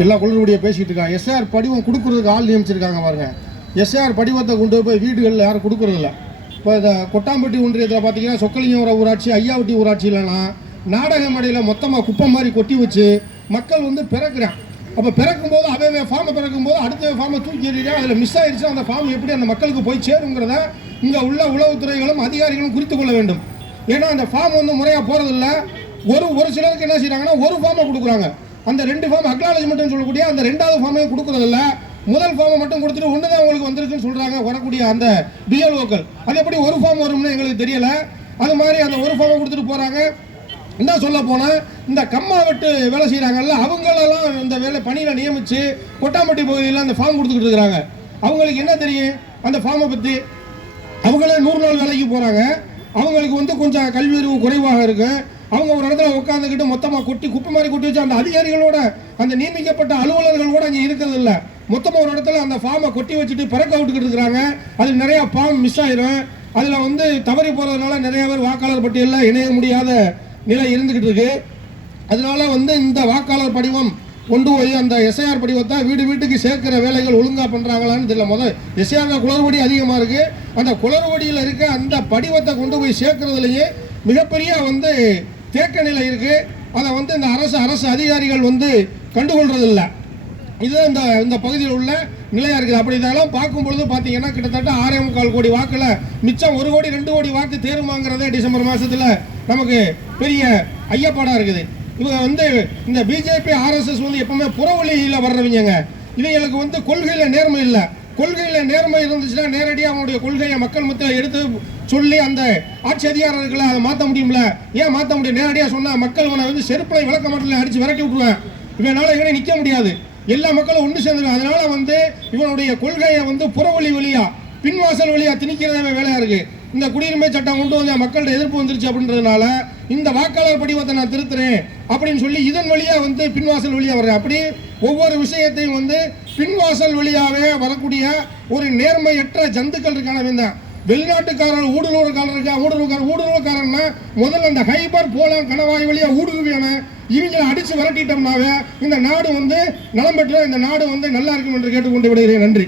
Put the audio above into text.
எல்லா குழந்தைகளுடைய பேசிக்கிட்டு இருக்காங்க. எஸ்ஆர் படிவம் கொடுக்கறதுக்கு ஆள் நியமிச்சிருக்காங்க பாருங்க. எஸ்ஆர் படிவத்தை கொண்டு போய் வீடுகளில் யாரும் கொடுக்கறதில்ல. இப்போ இந்த கொட்டாம்பட்டி ஒன்றியத்தில் பார்த்தீங்கன்னா சொக்கலிங்கம் ஊராட்சி ஐயாவட்டி ஊராட்சியிலலாம் நாடக மேடையில் மொத்தமாக குப்பை மாதிரி கொட்டி வச்சு மக்கள் வந்து பிறக்கிறான் அப்போ பிறக்கும் போது அவன் ஃபார்மை பிறக்கும் போது அடுத்த ஃபார்மை தூக்கி எறிகிறான் அதில் மிஸ் ஆயிடுச்சுன்னா அந்த ஃபார்ம் எப்படி அந்த மக்களுக்கு போய் சேருங்கிறத இங்கே உள்ள உளவுத்துறைகளும் அதிகாரிகளும் குறித்து கொள்ள வேண்டும். ஏன்னா அந்த ஃபார்ம் வந்து முறையாக போகிறதில்ல ஒரு ஒரு சிலருக்கு என்ன செய்கிறாங்கன்னா ஒரு ஃபார்மை கொடுக்குறாங்க. அந்த ரெண்டு ஃபார்ம் அக்னாலஜ்மெண்ட்னு சொல்லக்கூடிய அந்த ரெண்டாவது ஃபார்மையும் கொடுக்குறதில்ல. முதல் ஃபார்மை மட்டும் கொடுத்துட்டு ஒன்று தான் உங்களுக்கு வந்திருக்குன்னு சொல்கிறாங்க வரக்கூடிய அந்த பிஎல்ஓக்கள் அது எப்படி ஒரு ஃபார்ம் வரும்னு எங்களுக்கு தெரியல. அது மாதிரி அந்த ஒரு ஃபார்மை கொடுத்துட்டு போகிறாங்க என்ன சொல்ல போனால் இந்த கம்மா வெட்டு வேலை செய்கிறாங்கல்ல அவங்களெல்லாம் இந்த வேலை பணியில் நியமித்து கொட்டாம்பட்டி பகுதியில் அந்த ஃபார்ம் கொடுத்துக்கிட்டு இருக்கிறாங்க. அவங்களுக்கு என்ன தெரியும்? அந்த ஃபார்மை பற்றி அவங்களே நூறு நாள் வேலைக்கு போகிறாங்க அவங்களுக்கு வந்து கொஞ்சம் கல்வி அறிவு குறைவாக இருக்குது அவங்க ஒரு இடத்துல உட்காந்துக்கிட்டு மொத்தமாக கொட்டி குப்பை மாதிரி கொட்டி வச்சு அந்த அதிகாரிகளோட அந்த நியமிக்கப்பட்ட அலுவலர்கள் கூட அங்கே இருக்கிறது இல்லை. மொத்தமாக ஒரு இடத்துல அந்த ஃபார்மை கொட்டி வச்சுட்டு பிறக்க விட்டுக்கிட்டு இருக்கிறாங்க. அதில் நிறையா ஃபார்ம் மிஸ் ஆயிரும். அதில் வந்து தவறி போகிறதுனால நிறைய பேர் வாக்காளர் பட்டியலில் இணைய முடியாத நிலை இருந்துக்கிட்டு இருக்கு. அதனால வந்து இந்த வாக்காளர் படிவம் கொண்டு போய் அந்த எஸ்ஐஆர் படிவத்தை வீடு வீட்டுக்கு சேர்க்கிற வேலைகள் ஒழுங்காக பண்ணுறாங்களான்னு தெரியல. முதல் எஸ்ஐஆரில் குளறுபடி அதிகமாக இருக்குது அந்த குளறுபடியில் இருக்க அந்த படிவத்தை கொண்டு போய் சேர்க்குறதுலையே மிகப்பெரிய வந்து தேக்க நிலை இருக்குது அதை வந்து இந்த அரசு அரசு அதிகாரிகள் வந்து கண்டுகொள்றதில்ல. இது இந்த இந்த பகுதியில் உள்ள நிலையா இருக்குது. அப்படி இருந்தாலும் பார்க்கும் பொழுது பார்த்தீங்கன்னா கிட்டத்தட்ட ஆறே முக்கால் கோடி வாக்குல மிச்சம் ஒரு கோடி ரெண்டு கோடி வாக்கு தேருமாங்கிறதே டிசம்பர் மாசத்துல நமக்கு பெரிய ஐயப்பாடா இருக்குது. இவங்க வந்து இந்த பிஜேபி ஆர்எஸ்எஸ் வந்து எப்பவுமே புறவழியில் வர்றவங்க இவங்களுக்கு வந்து கொள்கையில் நேர்மை இல்லை. கொள்கையில் நேர்மை இருந்துச்சுன்னா நேரடியாக அவனுடைய கொள்கையை மக்கள் மத்தியில் எடுத்து சொல்லி அந்த ஆட்சி அதிகாரம் இருக்குல்ல அதை மாற்ற முடியும்ல? ஏன் மாற்ற முடியும்? நேரடியாக சொன்னால் மக்கள் இவனை வந்து செருப்பலை விளக்க மாட்டில் அடித்து விரட்டி விட்டுருவேன். இவனால் இவனை நிற்க முடியாது. எல்லா மக்களும் ஒன்று சேர்ந்துருவேன் அதனால் வந்து இவனுடைய கொள்கையை வந்து புறவழி வழியாக பின்வாசல் வழியாக திணிக்கிறதே வேலையாக இருக்குது இந்த குடியுரிமை சட்டம் கொண்டு வந்து மக்கள்கிட்ட எதிர்ப்பு வந்துருச்சு அப்படின்றதுனால இந்த வாக்காளர் படிவத்தை நான் திருத்துறேன் அப்படின்னு சொல்லி இதன் வழியாக வந்து பின்வாசல் வழியாக வர்றேன். அப்படி ஒவ்வொரு விஷயத்தையும் வந்து பின்வாசல் வழியாகவே வரக்கூடிய ஒரு நேர்மையற்ற ஜந்துக்கள் இருக்கான தான். வெளிநாட்டுக்காரர் ஊடுருவக்காரர் இருக்கா ஊடுருவக்காரர் ஊடுருவக்காரன்னா முதல்ல அந்த ஹைபர் போலாம் கணவாய் வழியா ஊடுருவியான இவங்களை அடித்து விரட்டிட்டோம்னாவே இந்த நாடு வந்து நலம் பெற்ற இந்த நாடு வந்து நல்லா இருக்கும் என்று கேட்டுக்கொண்டு விடுகிறேன் நன்றி.